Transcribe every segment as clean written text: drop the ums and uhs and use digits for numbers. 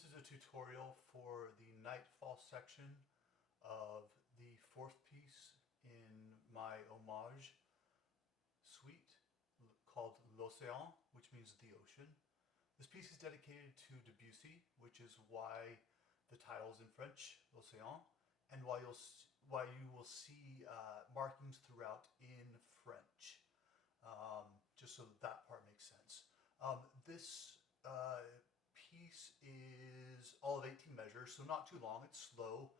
This is a tutorial for the Nightfall section of the fourth piece in my homage suite called L'Océan, which means the ocean. This piece is dedicated to Debussy, which is why the title is in French, L'Océan, and why you will see markings throughout in French, just so that part makes sense. This piece is all of 18 measures, so not too long. It's slow,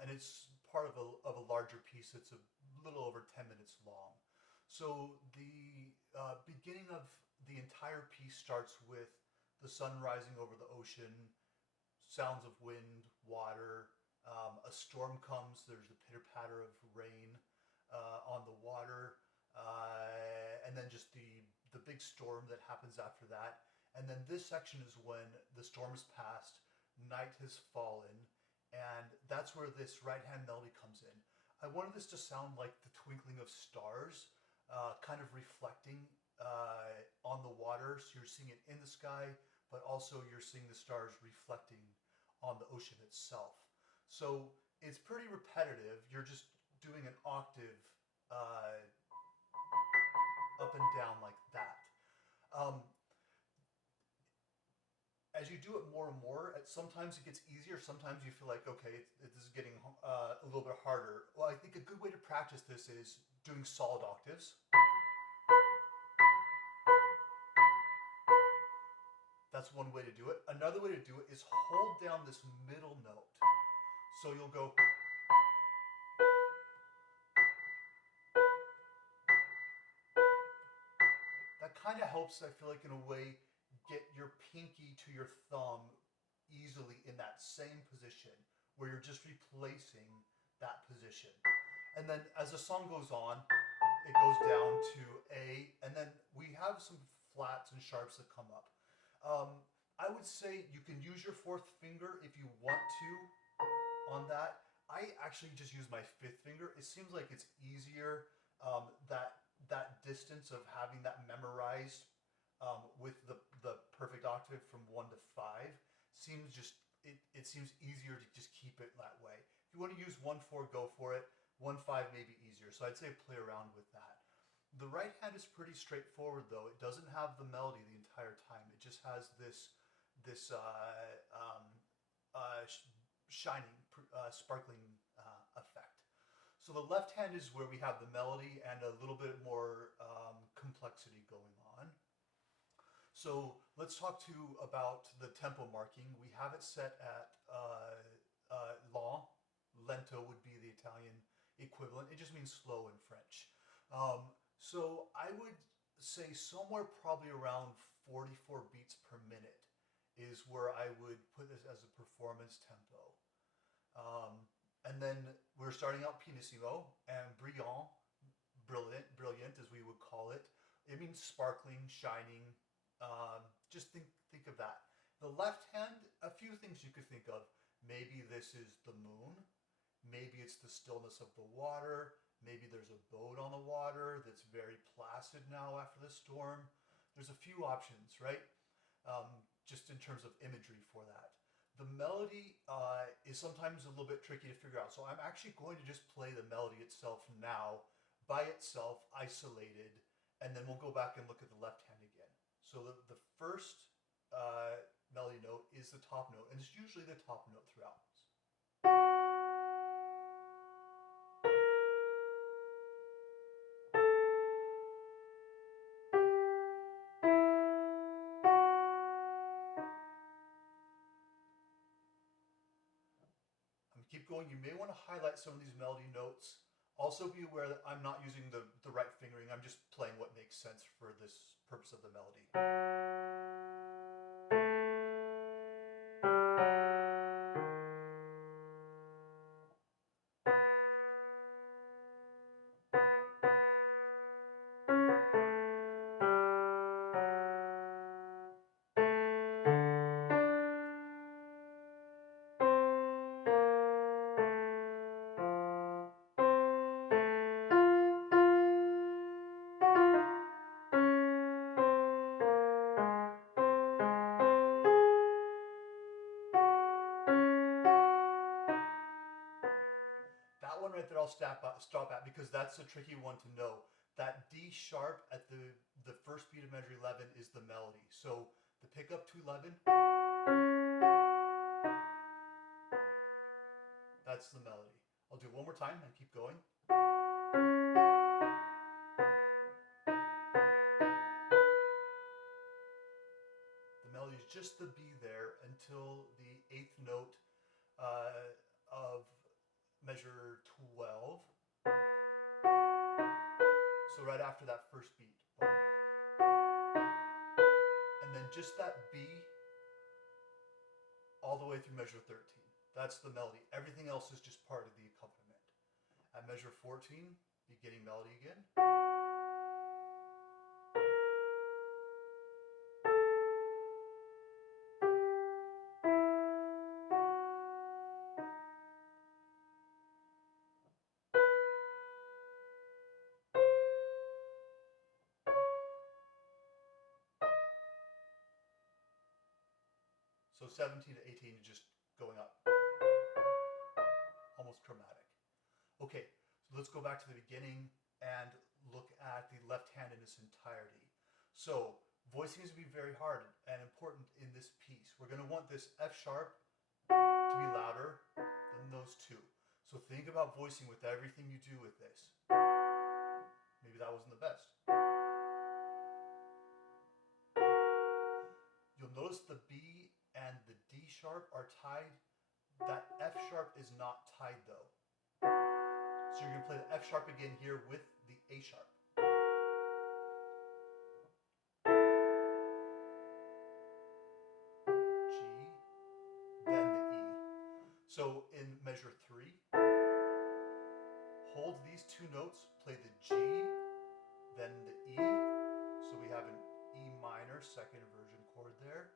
and it's part of a larger piece. It's a little over 10 minutes long. So the beginning of the entire piece starts with the sun rising over the ocean, sounds of wind, water, a storm comes, there's the pitter-patter of rain on the water, and then just the big storm that happens after that. And then this section is when the storm is past, night has fallen, and that's where this right-hand melody comes in. I wanted this to sound like the twinkling of stars, kind of reflecting on the water. So you're seeing it in the sky, but also you're seeing the stars reflecting on the ocean itself. So it's pretty repetitive. You're just doing an octave up and down like that. As you do it more and more, sometimes it gets easier, sometimes you feel like, okay, this is getting a little bit harder. Well, I think a good way to practice this is doing solid octaves. That's one way to do it. Another way to do it is hold down this middle note. So you'll go. That kind of helps, I feel like, in a way, get your pinky to your thumb easily in that same position where you're just replacing that position. And then as the song goes on, it goes down to A, and then we have some flats and sharps that come up. I would say you can use your fourth finger if you want to on that. I actually just use my fifth finger. It seems like it's easier, that distance of having that memorized with the perfect octave from 1 to 5 seems just, it seems easier to just keep it that way. If you want to use 1/4, go for it. 1/5 may be easier, so I'd say play around with that. The right hand is pretty straightforward though. It doesn't have the melody the entire time. It just has this shining, sparkling effect. So the left hand is where we have the melody and a little bit more complexity going on. So let's talk about the tempo marking. We have it set at lento would be the Italian equivalent. It just means slow in French. So I would say somewhere probably around 44 beats per minute is where I would put this as a performance tempo. And then we're starting out pianissimo and brilliant as we would call it. It means sparkling, shining. Just think of that. The left hand, a few things you could think of. Maybe this is the moon. Maybe it's the stillness of the water. Maybe there's a boat on the water that's very placid now after the storm. There's a few options, right? Just in terms of imagery for that. The melody is sometimes a little bit tricky to figure out. So I'm actually going to just play the melody itself now by itself, isolated, and then we'll go back and look at the left hand again. So the first melody note is the top note, and it's usually the top note throughout. Keep going. You may want to highlight some of these melody notes. Also be aware that I'm not using the right fingering. I'm just playing what makes sense for this purpose of the melody. I'll stop at, because that's a tricky one to know. That D sharp at the first beat of measure 11 is the melody. So the pickup to 11, that's the melody. I'll do it one more time and keep going. The melody is just the B there until the 8th note of measure 12. So right after that first beat. And then just that B all the way through measure 13. That's the melody. Everything else is just part of the accompaniment. At measure 14, beginning melody again. So 17 to 18 is just going up. Almost chromatic. Okay, so let's go back to the beginning and look at the left hand in its entirety. So voicing is going to be very hard and important in this piece. We're going to want this F sharp to be louder than those two. So think about voicing with everything you do with this. Maybe that wasn't the best. You'll notice the B and the D sharp are tied. That F sharp is not tied though. So you're going to play the F sharp again here with the A sharp. G, then the E. So in measure 3, hold these two notes, play the G, then the E. So we have an E minor second inversion chord there.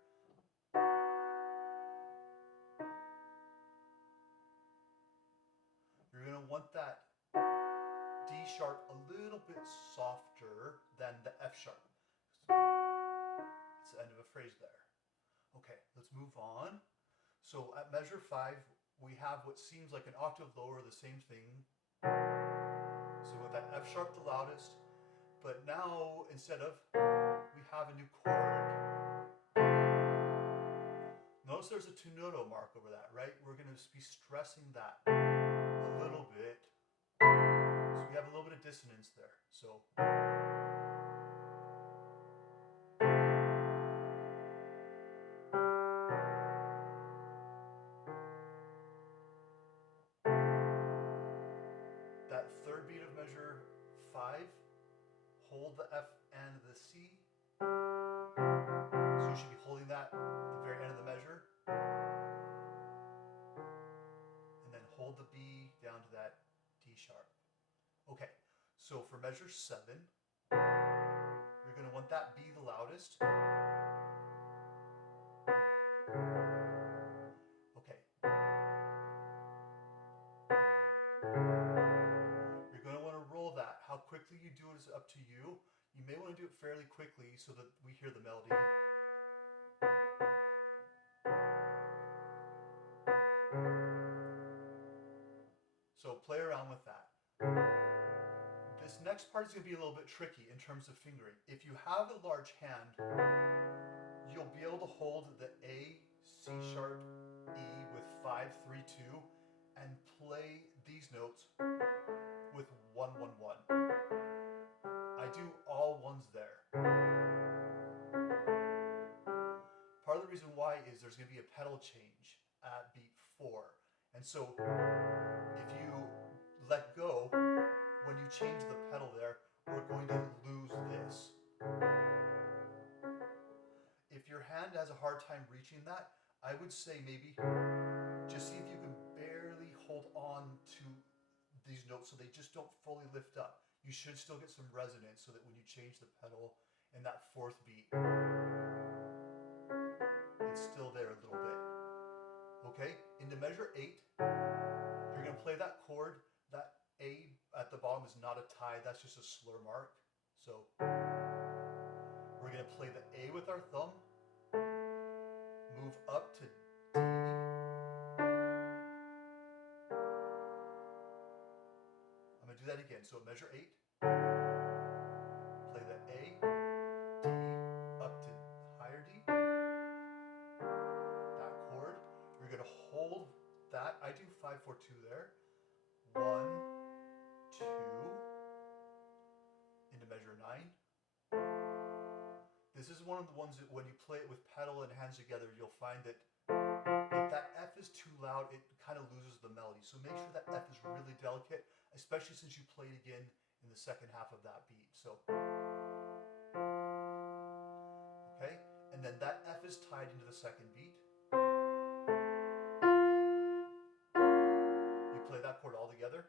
You're going to want that D sharp a little bit softer than the F sharp. It's the end of a phrase there. Okay, let's move on. So at measure 5, we have what seems like an octave lower, the same thing. So with that F sharp the loudest, but now instead of, we have a new chord. Notice there's a tenuto mark over that, right? We're going to be stressing that a little bit. So we have a little bit of dissonance there. So that third beat of measure 5, hold the F and the C. So you should be holding that at the very end of the measure. And then hold the B down to that D sharp. Okay, so for measure 7, you're going to want that B the loudest. Okay. You're going to want to roll that. How quickly you do it is up to you. You may want to do it fairly quickly so that we hear the melody. So play around with that. This next part is going to be a little bit tricky in terms of fingering. If you have a large hand, you'll be able to hold the A, C sharp, E with 5, 3, 2 and play these notes with 1, 1, 1. I do all ones there. Part of the reason why is there's going to be a pedal change at beat 4. And so if you let go, when you change the pedal there, we're going to lose this. If your hand has a hard time reaching that, I would say maybe just see if you can barely hold on to these notes so they just don't fully lift up. You should still get some resonance so that when you change the pedal in that 4th beat, it's still there a little bit. Okay, into measure 8, you're going to play that chord. That A at the bottom is not a tie, that's just a slur mark. So we're going to play the A with our thumb, move up to D, again. So measure 8, play the A, D, up to higher D, that chord. You're going to hold that. I do 5, 4, 2 there. 1, 2, into measure 9. This is one of the ones that when you play it with pedal and hands together, you'll find that if that F is too loud, it kind of loses the melody. So make sure that F is really delicate, especially since you played again in the second half of that beat. So, okay, and then that F is tied into the second beat. You play that chord all together.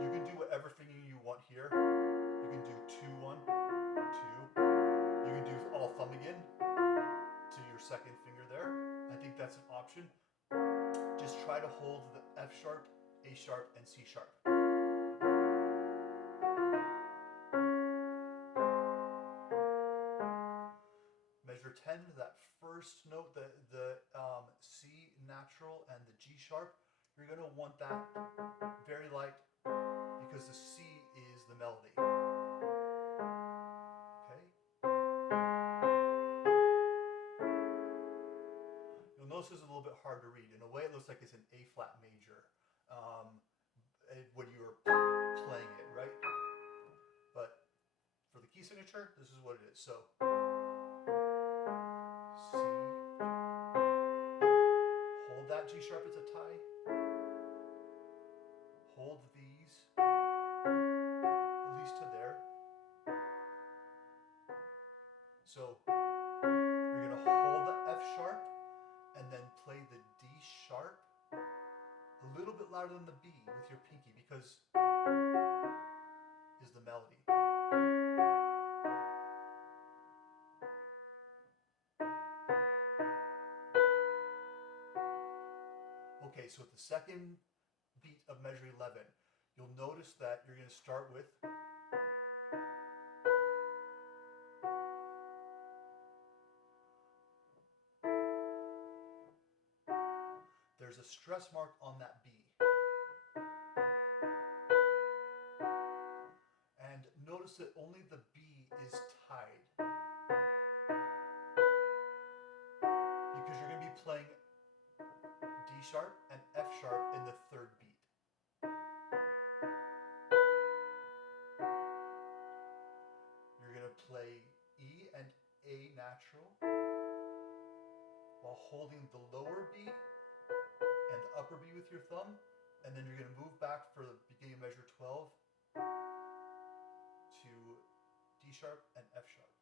You can do whatever finger you want here. You can do 2, 1, 2. You can do all thumb again to your second finger there. I think that's an option. Just try to hold the F sharp, A sharp, and C sharp. Measure 10, that first note, the C natural and the G sharp, you're going to want that very light because the C is the melody. Okay? You'll notice it's a little bit hard to read. In a way, it looks like it's an A flat major when you were playing it, right? But for the key signature, this is what it is. So C, hold that G sharp as a tie, hold these at least to there. So you're going to hold the F sharp and then play the D sharp a little bit louder than the B with your pinky because is the melody. Okay, so at the second beat of measure 11, you'll notice that you're going to start with there's a stress mark on that B. And notice that only the B is tied. Because you're going to be playing D sharp and F sharp in the third beat. You're going to play E and A natural while holding the lower B and the upper B with your thumb, and then you're going to move back for the beginning of measure 12 to D sharp and F sharp.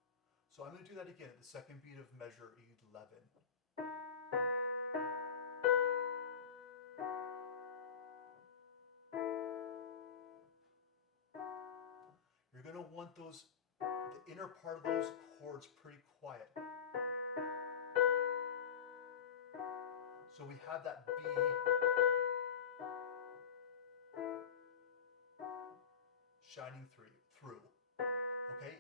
So I'm going to do that again at the second beat of measure 11. You're going to want the inner part of those chords pretty quiet. So we have that B shining through, okay?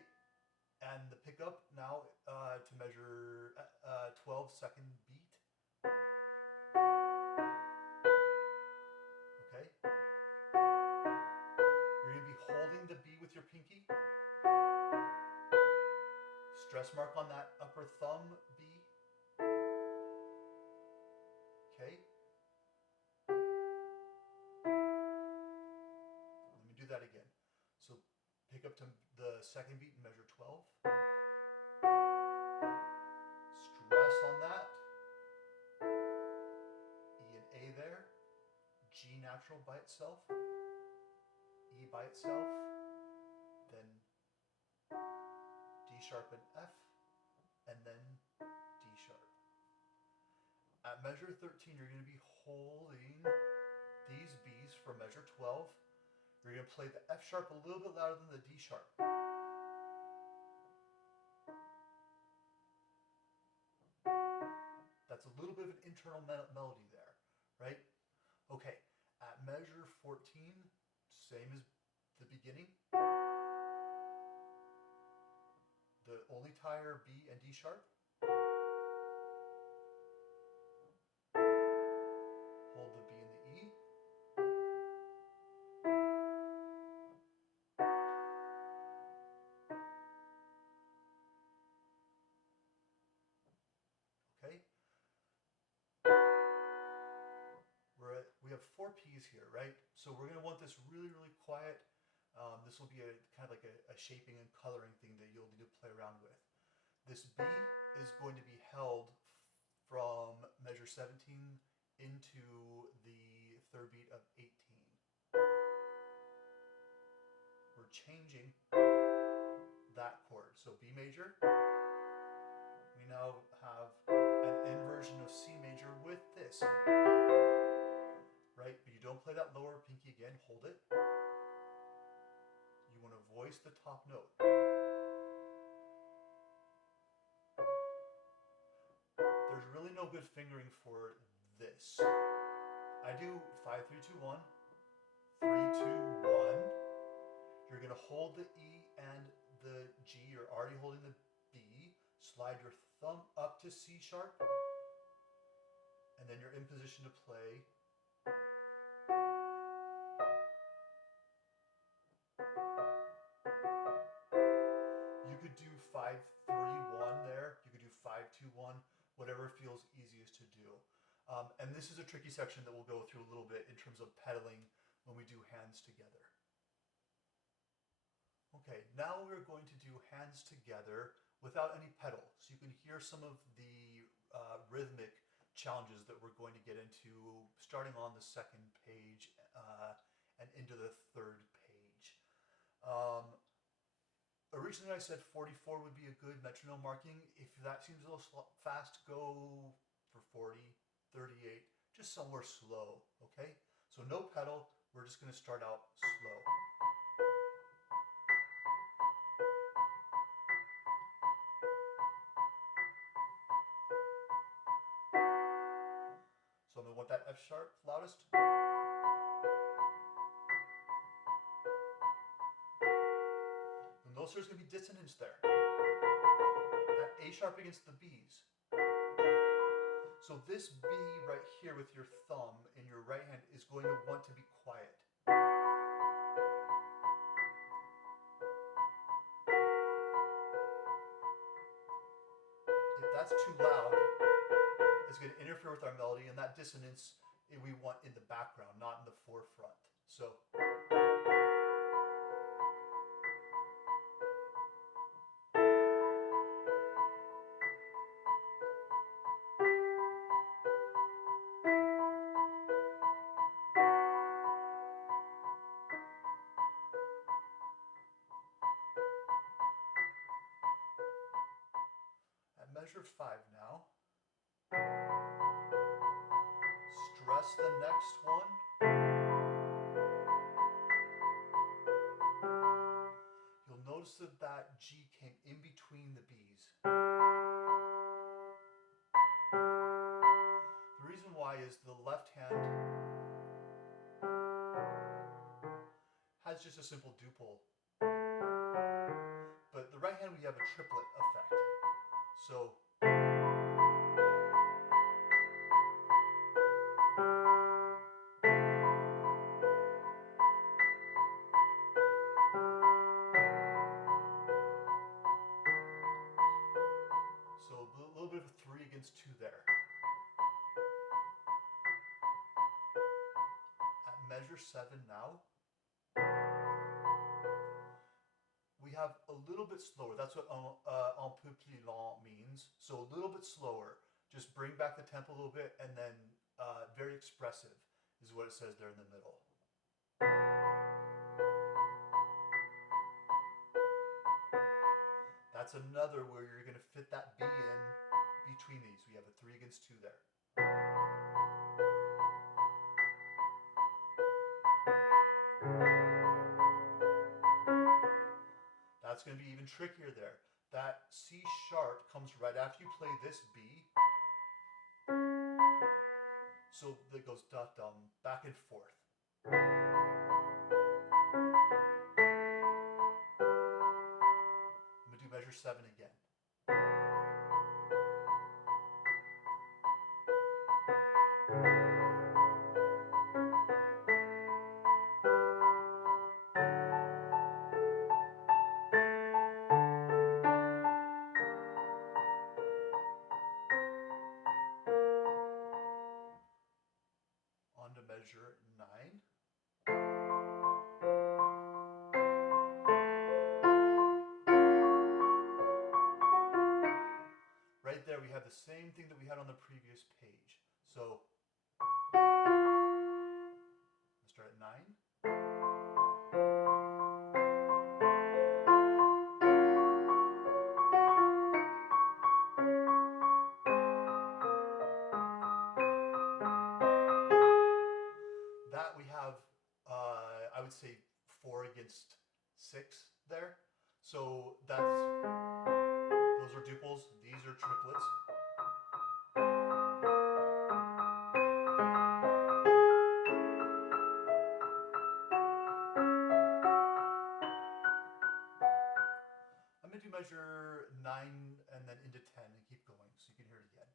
And the pickup now to measure 12 second beat. Okay? You're going to be holding the B with your pinky. Stress mark on that upper thumb B. Okay? Let me do that again. So pick up to the second beat in measure 12. Stress on that. E and A there. G natural by itself. E by itself. Then D sharp and F. And then D sharp. At measure 13, you're going to be holding these B's for measure 12. You're going to play the F sharp a little bit louder than the D sharp. That's a little bit of an internal melody there, right? Okay, at measure 14, same as the beginning. The only tie are B and D sharp. Hold the B and the E. have 4 Ps here, right? So we're going to want this really, really quiet. This will be a kind of like a shaping and coloring thing that you'll need to play around with. This B is going to be held from measure 17 into the third beat of 18. We're changing that chord. So B major, we now have an inversion of C major with this, right? But you don't play that lower pinky again, hold it. You want to voice the top note. There's really no good fingering for this. I do 5, 3, 2, 1, 3, 2, 1. You're going to hold the E and the G. You're already holding the B. Slide your thumb up to C sharp, and then you're in position to play. You could do 5, 3, 1 there. You could do 5, 2, 1, whatever feels easiest to do. And this is a tricky section that we'll go through a little bit in terms of pedaling when we do hands together. Okay, now we're going to do hands together without any pedal. So you can hear some of the rhythmic challenges that we're going to get into starting on the second page and into the third page. Originally I said 44 would be a good metronome marking. If that seems a little fast, go for 40, 38, just somewhere slow, okay? So no pedal, we're just gonna start out slow. So I'm gonna want that F sharp loudest. You'll notice there's gonna be dissonance there. That A sharp against the B's. So this B right here with your thumb in your right hand is going to want to be quiet. If that's too loud, it's going to interfere with our melody, and that dissonance we want in the background, not in the forefront. So at measure 5 now, stress the next one. You'll notice that that G came in between the B's. The reason why is the left hand has just a simple duple, but the right hand we have a triplet effect. So a little bit of a 3 against 2 there. At measure 7 now, we have a little bit slower. That's what un peu plus lent means. So a little bit slower. Just bring back the tempo a little bit, and then very expressive is what it says there in the middle. That's another where you're going to fit that B in between these. We have a 3 against 2 there. That's going to be even trickier there. That C sharp comes right after you play this B. So it goes da-dum, back and forth. I'm going to do measure 7 again. On to measure the same thing that we had on the previous page. So let's start at 9. That we have, I would say 4 against 6 there. So those are duples, these are triplets. I'm going to do measure 9 and then into 10 and keep going so you can hear it again.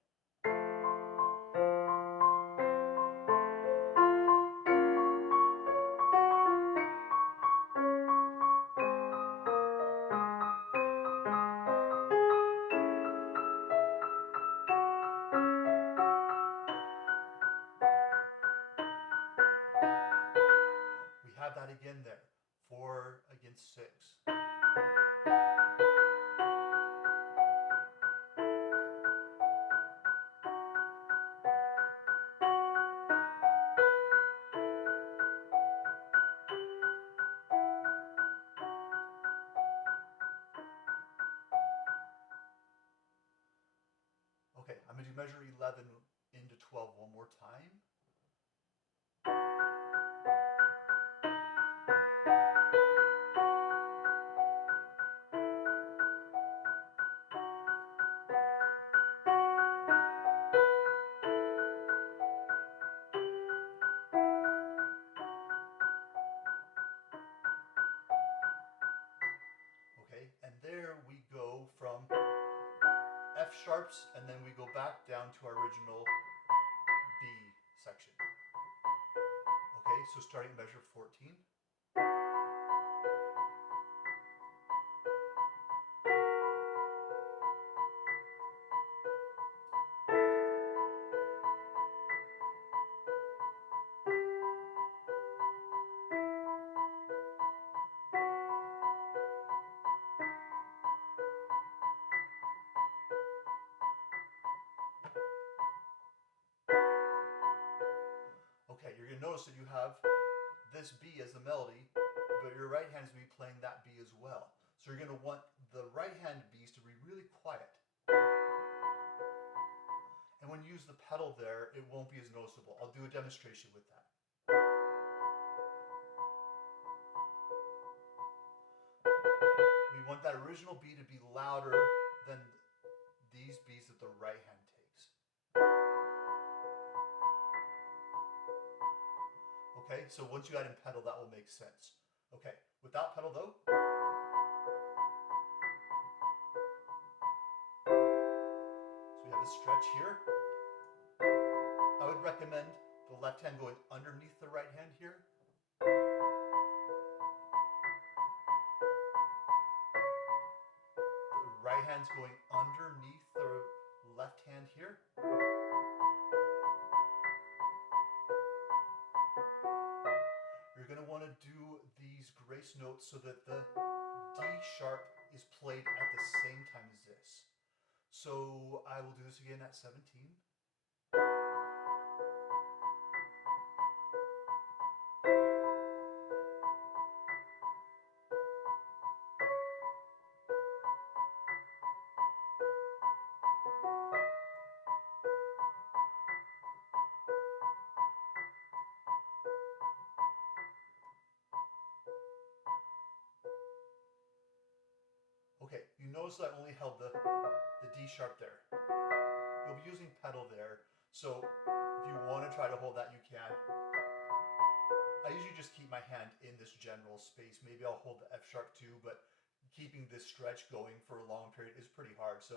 We have that again there, 4 against 6. Okay, I'm going to do measure 11 into 12 one more time. Okay, and there we go from F sharps, and then we go back down to our original B section. Okay, so starting at measure 14. Okay, you're going to notice that you have this B as the melody, but your right hand is going to be playing that B as well. So you're going to want the right hand B's to be really quiet. And when you use the pedal there, it won't be as noticeable. I'll do a demonstration with that. We want that original B to be louder than these B's that the right hand takes. Okay, so once you add in pedal, that will make sense. Okay, without pedal though, so we have a stretch here. I would recommend the left hand going underneath the right hand here. The right hand's going underneath the left hand here. You're going to want to do these grace notes so that the D sharp is played at the same time as this. So I will do this again at 17. Okay, you notice I only held the D sharp there. You'll be using pedal there, so if you want to try to hold that, you can. I usually just keep my hand in this general space. Maybe I'll hold the F sharp too, but keeping this stretch going for a long period is pretty hard, so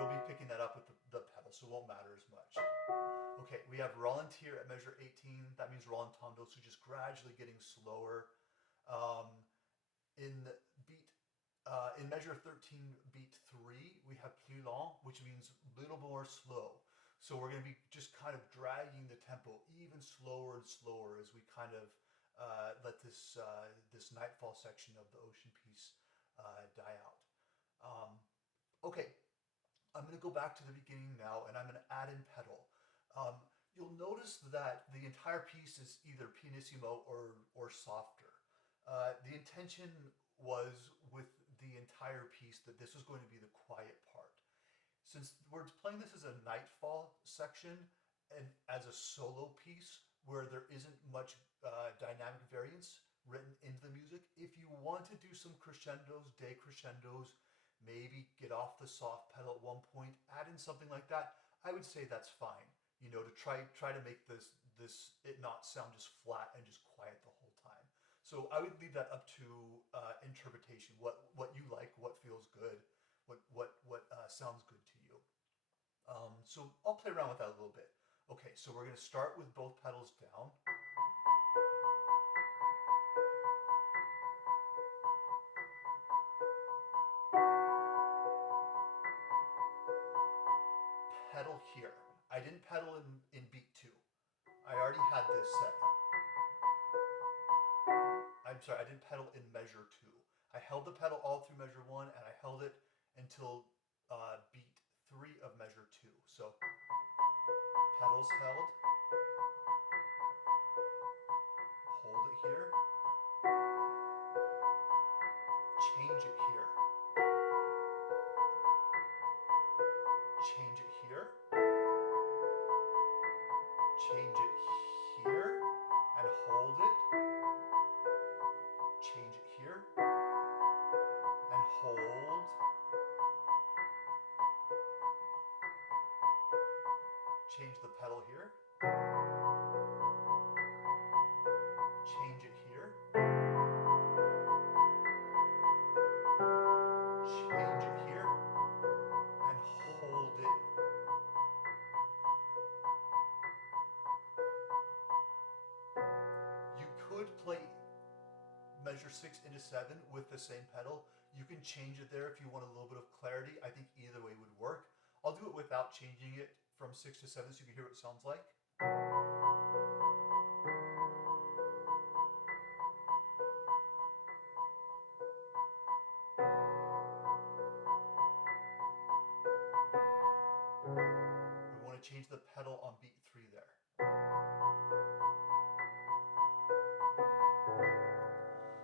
you'll be picking that up with the pedal, so it won't matter as much. Okay, we have ralentir at measure 18. That means rallentando, so just gradually getting slower. In measure 13, beat 3, we have plus lent, which means a little more slow. So we're going to be just kind of dragging the tempo even slower and slower as we kind of let this Nightfall section of the ocean piece die out. Okay, going to go back to the beginning now, and I'm going to add in pedal. You'll notice that the entire piece is either pianissimo or softer. The intention was with the entire piece that this was going to be the quiet part. Since we're playing this as a Nightfall section and as a solo piece where there isn't much dynamic variance written into the music, if you want to do some crescendos, decrescendos, maybe get off the soft pedal at one point, add in something like that, I would say that's fine. You know, to try to make this it not sound just flat and just quiet the whole time. So I would leave that up to interpretation. What you like, what feels good, what sounds good to you. So I'll play around with that a little bit. Okay, so we're going to start with both pedals down. Pedal here. I didn't pedal in beat 2. I already had this set up. I'm sorry, I didn't pedal in measure 2. I held the pedal all through measure 1, and I held it until beat 3 of measure 2. So pedals held, hold it here, change it here, change it here, change it here, and hold it, change it here, and hold, change the pedal here, change it here, change it here, and hold it. You could play measure 6 into 7 with the same pedal. You can change it there if you want a little bit of clarity. I think either way would work. I'll do it without changing it from 6 to 7 so you can hear what it sounds like. We want to change the pedal on beat 3 there.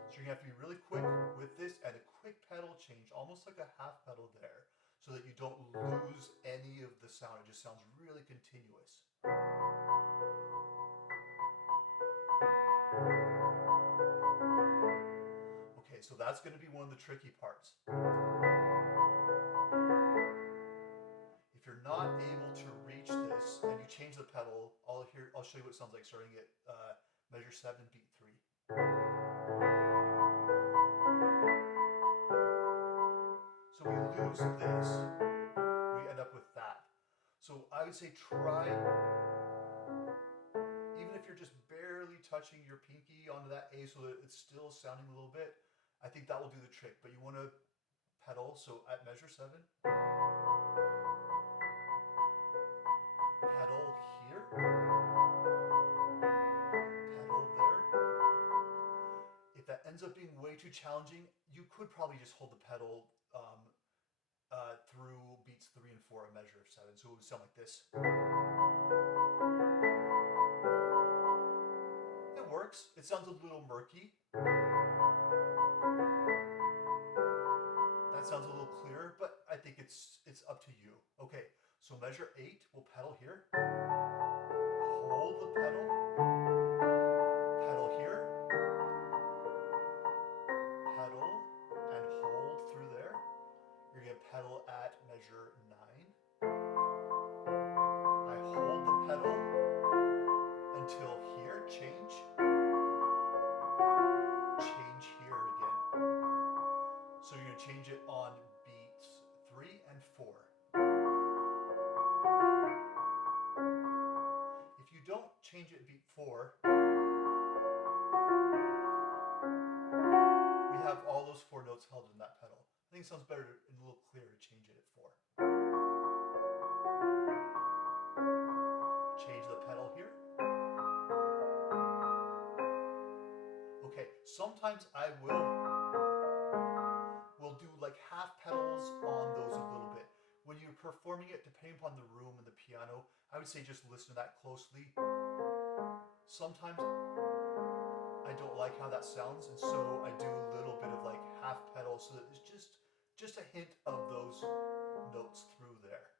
So you're going to have to be really quick with this and a quick pedal change, almost like a half pedal there, so that you don't lose any of the sound. It just sounds really continuous. Okay, so that's going to be one of the tricky parts. If you're not able to reach this and you change the pedal, I'll show you what it sounds like starting at measure 7, beat 3. So we lose this, we end up with that. So I would say try, even if you're just barely touching your pinky onto that A so that it's still sounding a little bit, I think that will do the trick. But you want to pedal, so at measure 7, pedal here, pedal there. If that ends up being way too challenging, you could probably just hold the pedal through beats 3 and 4 a measure of 7. So it would sound like this. It works. It sounds a little murky. That sounds a little clearer, but I think it's up to you. Okay, so measure 8, we'll pedal here. Hold the pedal. Pedal here. Pedal and hold through there. You're going to pedal at measure 9. I hold the pedal until here, change. Change here again. So you're going to change it on beats 3 and 4. If you don't change it at beat 4, we have all those 4 notes held in that pedal. I think it sounds better and a little clearer to change it at 4. Change the pedal here. Okay, sometimes I will do like half pedals on those a little bit. When you're performing performing it, depending upon the room and the piano, I would say just listen to that closely. Sometimes I don't like how that sounds, and so I do a little bit of like half pedal so that it's just a hint of those notes through there.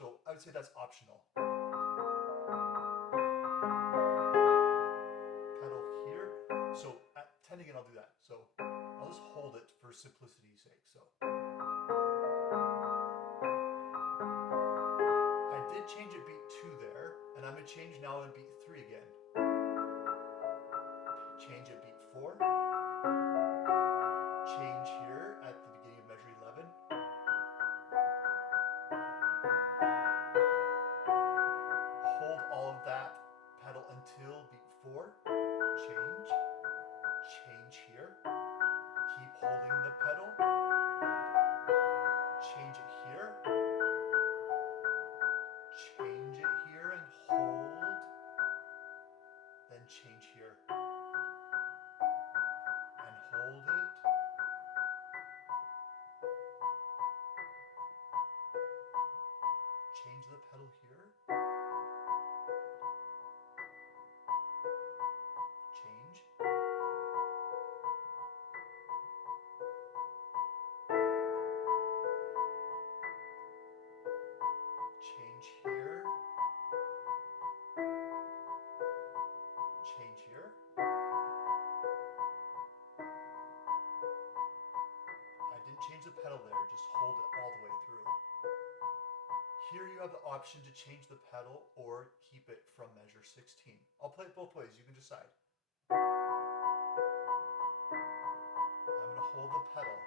So I would say that's optional. Pedal here. So at 10 again, I'll do that. So I'll just hold it for simplicity's sake. So I did change a beat 2 there, and I'm going to change now in beat 3 again. Change at beat 4. Change here at the beginning of measure 11. Hold all of that pedal until beat 4. Change. Change here. Keep holding the pedal. Change it here. Change it here and hold. Then change here. And hold it. Change the pedal here. Change. Change here. Change here. I didn't change the pedal there, just hold it all the way through. Here you have the option to change the pedal or keep it from measure 16. I'll play it both ways, you can decide. I'm going to hold the pedal.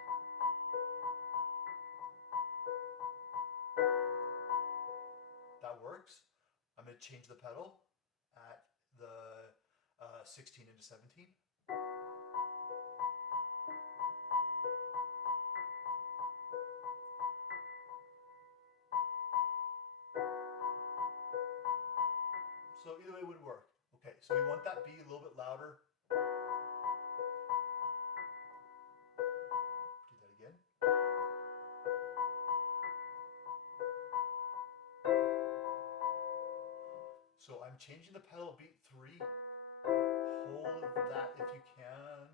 That works. I'm going to change the pedal at the 16 into 17. So either way would work. Okay, so we want that B a little bit louder. Do that again. So I'm changing the pedal at beat 3. Hold that if you can.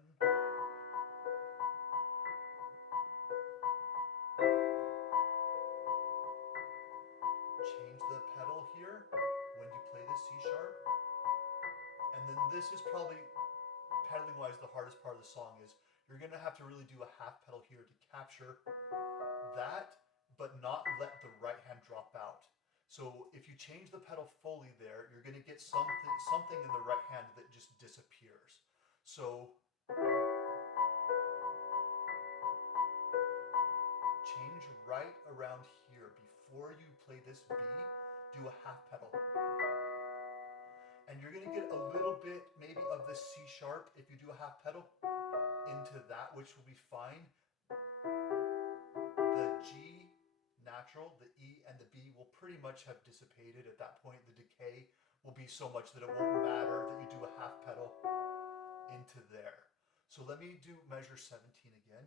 Change the pedal here when you play the C sharp. And then this is probably, pedaling wise, the hardest part of the song is you're going to have to really do a half pedal here to capture that, but not let the right hand drop out. So if you change the pedal fully there, you're going to get something in the right hand that just disappears. So change right around here. Before you play this B, do a half pedal. And you're going to get a little bit maybe of the C sharp if you do a half pedal into that, which will be fine. The G natural, the E and the B will pretty much have dissipated at that point. The decay will be so much that it won't matter that you do a half pedal into there. So let me do measure 17 again.